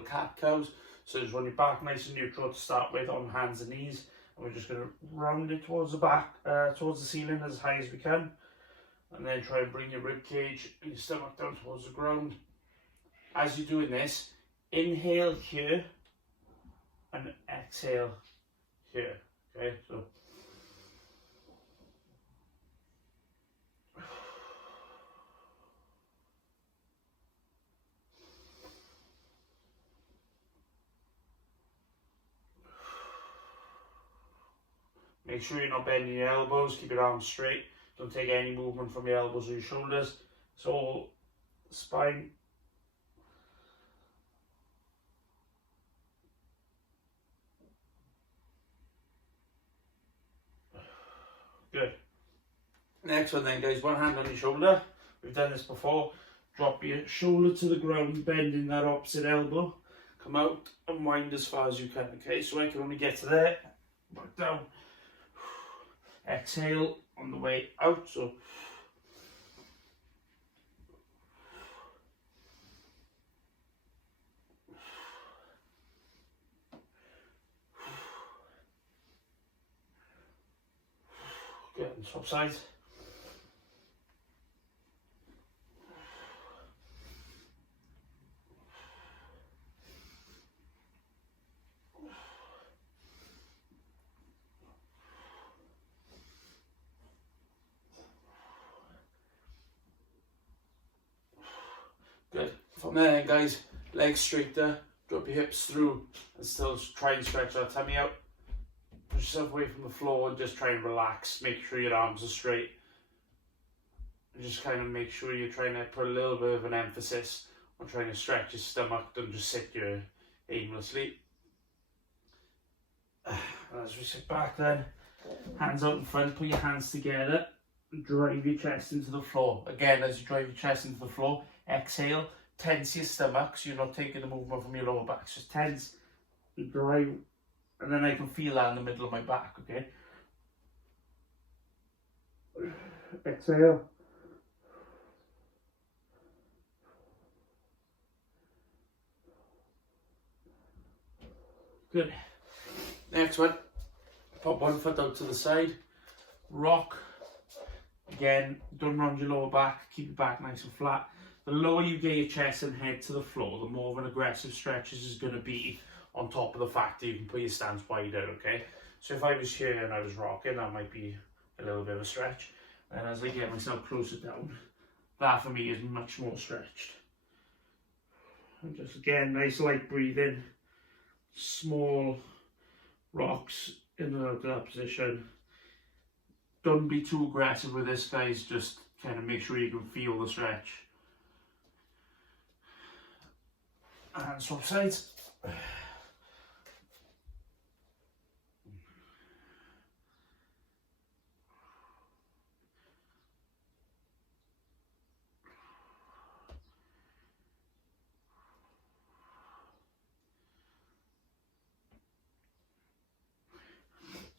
of cat-cows. So just want your back nice and neutral to start with on hands and knees. And we're just going to round it towards the back, towards the ceiling as high as we can. And then try and bring your rib cage and your stomach down towards the ground. As you're doing this, inhale here and exhale here. Okay, so make sure you're not bending your elbows, keep your arms straight. Don't take any movement from your elbows or your shoulders. It's all spine. Good. Next one then, guys, one hand on your shoulder. We've done this before. Drop your shoulder to the ground, bending that opposite elbow. Come out and wind as far as you can, okay? So I can only get to there, back down. Exhale on the way out, so good, and swap sides. Good. From there, guys, legs straighter, drop your hips through, and still try and stretch that tummy out. Push yourself away from the floor and just try and relax. Make sure your arms are straight. And just kind of make sure you're trying to put a little bit of an emphasis on trying to stretch your stomach. Don't just sit here aimlessly. As we sit back then, hands out in front, put your hands together, and drive your chest into the floor. Again, as you drive your chest into the floor, exhale, tense your stomach so you're not taking the movement from your lower back. Just tense and drive, and then I can feel that in the middle of my back, okay? Exhale. Good. Next one, pop one foot out to the side, rock. Again, don't round your lower back, keep your back nice and flat. The lower you get your chest and head to the floor, the more of an aggressive stretch this is going to be, on top of the fact that you can put your stance wider, okay? So if I was here and I was rocking, that might be a little bit of a stretch. And as I get myself closer down, that for me is much more stretched. And just again, nice light breathing, small rocks in and out of that position. Don't be too aggressive with this, guys, just kind of make sure you can feel the stretch. And swap sides.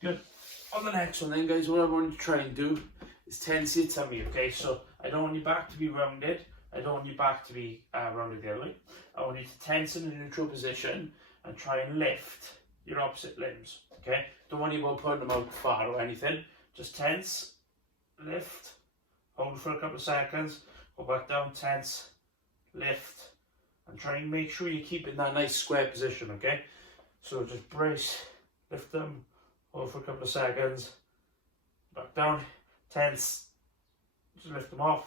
Good. On the next one then, guys, what I want you to try and do is tense your tummy, okay? So I don't want your back to be rounded. I don't want your back to be rounded the other way. I want you to tense in a neutral position and try and lift your opposite limbs, okay? Don't worry about putting them out far or anything. Just tense, lift, hold for a couple of seconds, go back down, tense, lift, and try and make sure you're keeping that nice square position, okay? So just brace, lift them, hold for a couple of seconds, back down, tense, just lift them off,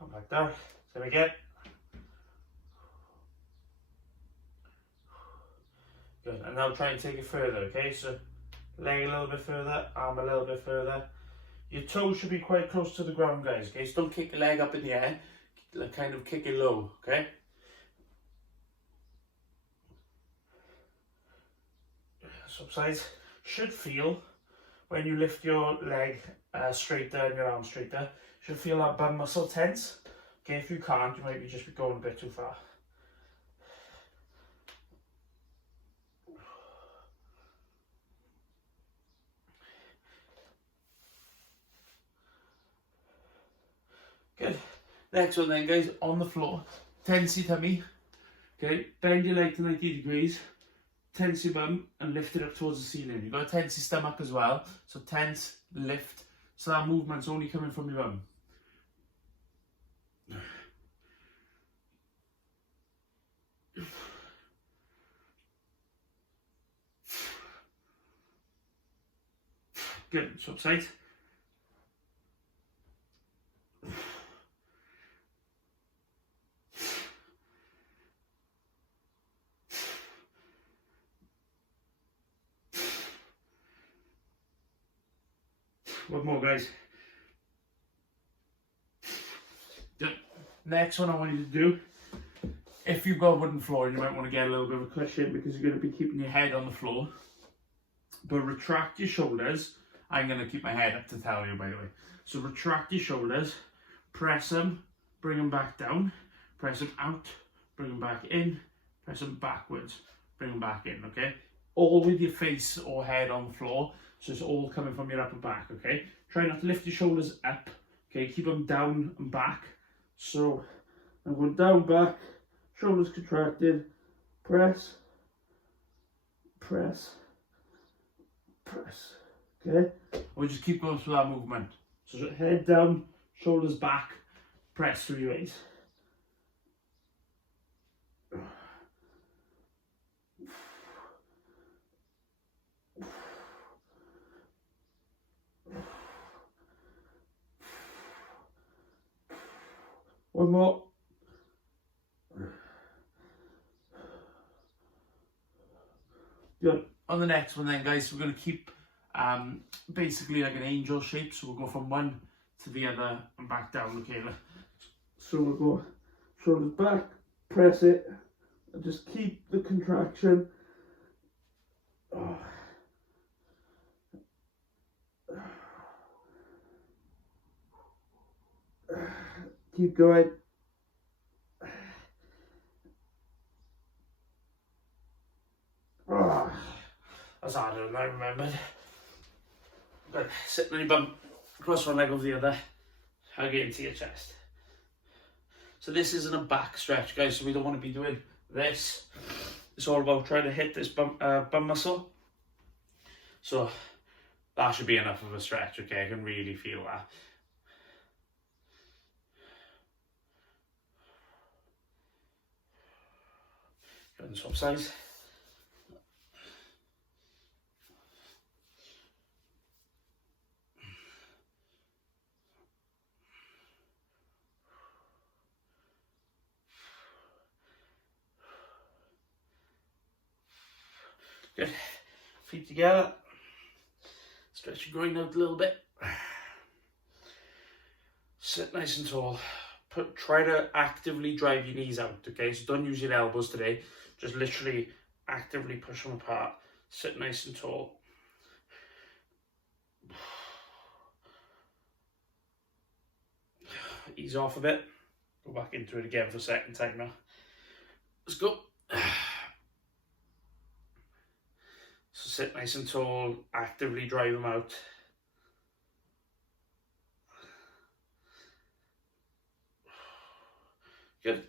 and back down, same again. Good, and now try and take it further, okay? So leg a little bit further, arm a little bit further. Your toes should be quite close to the ground, guys, okay? So don't kick your leg up in the air, kind of kick it low, okay? Subsides should feel when you lift your leg straighter and your arm straighter, should feel that bum muscle tense. Okay, if you can't, you might be just going a bit too far. Good. Next one then, guys, on the floor. Tense your tummy. Okay, bend your leg to 90 degrees. Tense your bum and lift it up towards the ceiling. You've got to tense your stomach as well. So tense, lift. So that movement's only coming from your bum. Good, swap sides. One more, guys. Good. Next one I want you to do, if you've got a wooden floor, you might want to get a little bit of a cushion because you're going to be keeping your head on the floor. But retract your shoulders. I'm going to keep my head up to tell you, by the way. So retract your shoulders, press them, bring them back down, press them out, bring them back in, press them backwards, bring them back in, okay? All with your face or head on the floor, so it's all coming from your upper back, okay? Try not to lift your shoulders up, okay? Keep them down and back. So I'm going down, back, shoulders contracted, press, press, press, okay? We'll just keep going through that movement. So head down, shoulders back, press 3 ways. One more. Good. On the next one then, guys, we're going to keep basically like an angel shape. So we'll go from one to the other and back down, okay? So we'll go shoulders back, press it, and just keep the contraction. Oh. Keep going. Oh, that's harder than I remembered. Good. Sit on your bum, cross one leg over the other, hug it into your chest. So this isn't a back stretch, guys, so we don't want to be doing this. It's all about trying to hit this bum muscle. So that should be enough of a stretch, okay? I can really feel that. Go and swap sides. Good. Feet together. Stretch your groin out a little bit. Sit nice and tall. Try to actively drive your knees out, okay? So don't use your elbows today. Just literally actively push them apart. Sit nice and tall. Ease off a bit. Go back into it again for a second time now. Let's go. So sit nice and tall, actively drive them out. Good.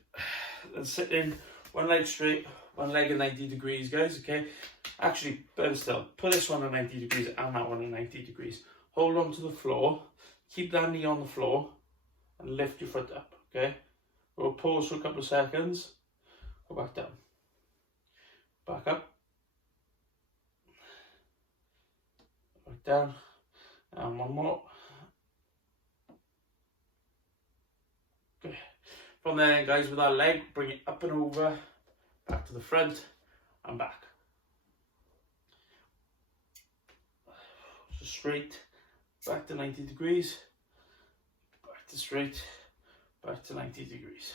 Then sit in, one leg straight, one leg at 90 degrees, guys, okay? Actually, better still, put this one at 90 degrees and that one at 90 degrees. Hold on to the floor, keep that knee on the floor, and lift your foot up, okay? We'll pause for a couple of seconds, go back down, back up, back down, and one more. Okay. From there, guys, with our leg, bring it up and over, back to the front and back. So straight, back to 90 degrees, back to straight, back to 90 degrees.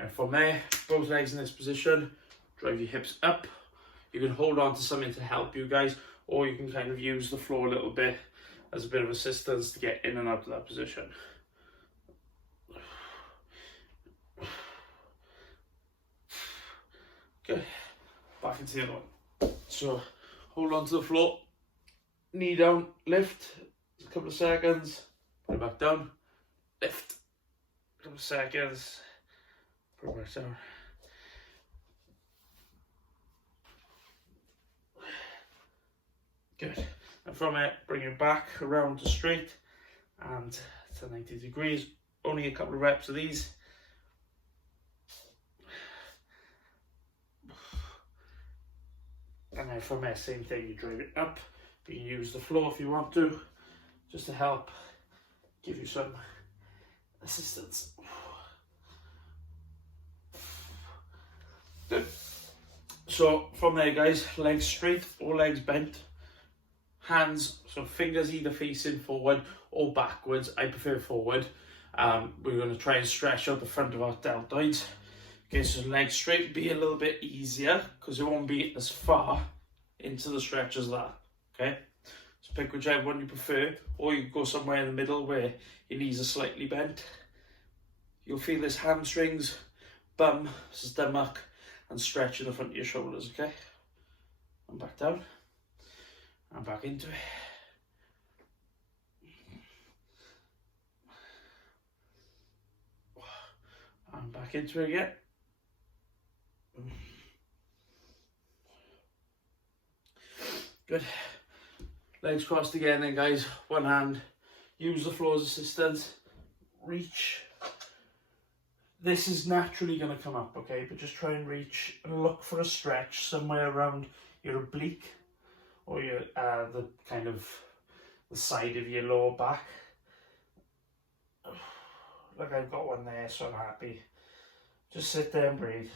And from there, both legs in this position, drive your hips up. You can hold on to something to help you guys, or you can kind of use the floor a little bit as a bit of assistance to get in and out of that position. Okay, back into the other one. So hold on to the floor, knee down, lift, a couple of seconds, put it back down, lift, couple of seconds. Progress down. Good. And from it, bring it back around to straight and to 90 degrees. Only a couple of reps of these. And then from there, same thing, you drive it up. You can use the floor if you want to, just to help give you some assistance. Good. So from there, guys, legs straight or legs bent. Hands, so fingers either facing forward or backwards. I prefer forward. We're going to try and stretch out the front of our deltoids. Okay, so legs straight be a little bit easier because it won't be as far into the stretch as that. Okay, so pick whichever one you prefer, or you can go somewhere in the middle where your knees are slightly bent. You'll feel this hamstrings, bum, stomach, and stretch in the front of your shoulders. Okay, and back down. And back into it. And back into it again. Good. Legs crossed again then, guys. One hand. Use the floor as assistance. Reach. This is naturally going to come up, okay? But just try and reach and look for a stretch somewhere around your oblique, or your the kind of the side of your lower back. Look, I've got one there, so I'm happy. Just sit there and breathe.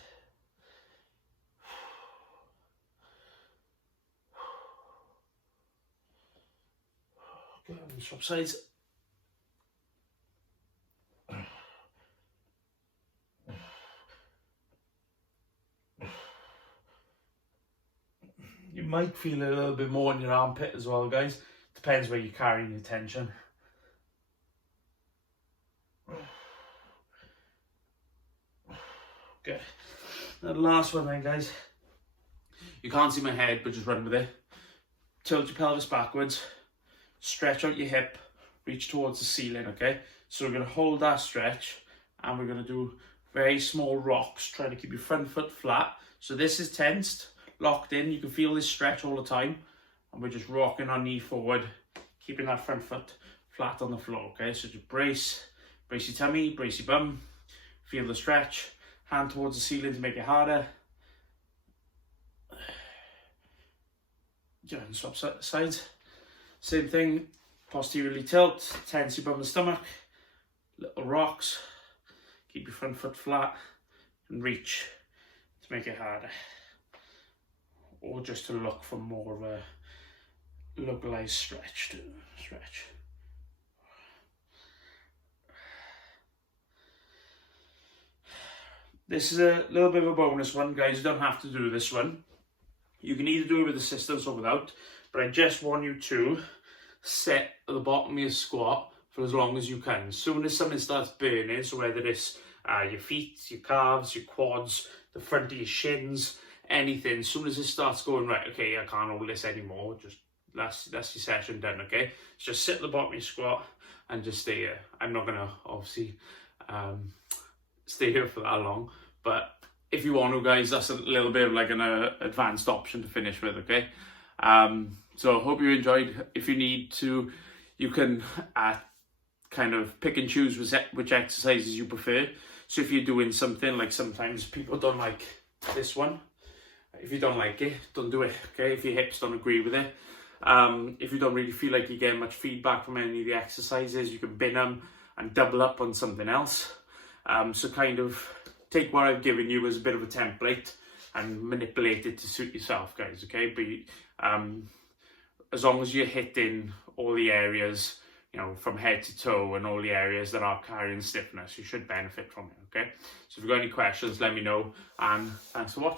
Good, and swap sides. You might feel a little bit more in your armpit as well, guys. Depends where you're carrying your tension. Good. Now the last one then, guys. You can't see my head, but just run with it. Tilt your pelvis backwards. Stretch out your hip. Reach towards the ceiling, okay? So we're going to hold that stretch, and we're going to do very small rocks, trying to keep your front foot flat. So this is tensed, locked in. You can feel this stretch all the time, and we're just rocking our knee forward, keeping that front foot flat on the floor. Okay, so just brace your tummy, brace your bum, feel the stretch, hand towards the ceiling to make it harder. And swap sides. Same thing, posteriorly tilt, tense your bum and stomach, little rocks, keep your front foot flat, and reach to make it harder. Or just to look for more of a localized stretch to stretch. This is a little bit of a bonus one, guys. You don't have to do this one. You can either do it with assistance or without, but I just want you to sit at the bottom of your squat for as long as you can. As soon as something starts burning, so whether it's your feet, your calves, your quads, the front of your shins, anything, as soon as it starts going, right, okay, I can't hold this anymore, just that's your session done, okay? Just sit at the bottom of your squat and just stay here. I'm not gonna obviously stay here for that long, but if you want to, guys, that's a little bit of like an advanced option to finish with, okay? So I hope you enjoyed. If you need to, you can kind of pick and choose which exercises you prefer. So if you're doing something, like sometimes people don't like this one, if you don't like it, don't do it, okay? If your hips don't agree with it. If you don't really feel like you're getting much feedback from any of the exercises, you can bin them and double up on something else. So kind of take what I've given you as a bit of a template and manipulate it to suit yourself, guys, okay? But as long as you're hitting all the areas, you know, from head to toe and all the areas that are carrying stiffness, you should benefit from it, okay? So if you've got any questions, let me know, and thanks for watching.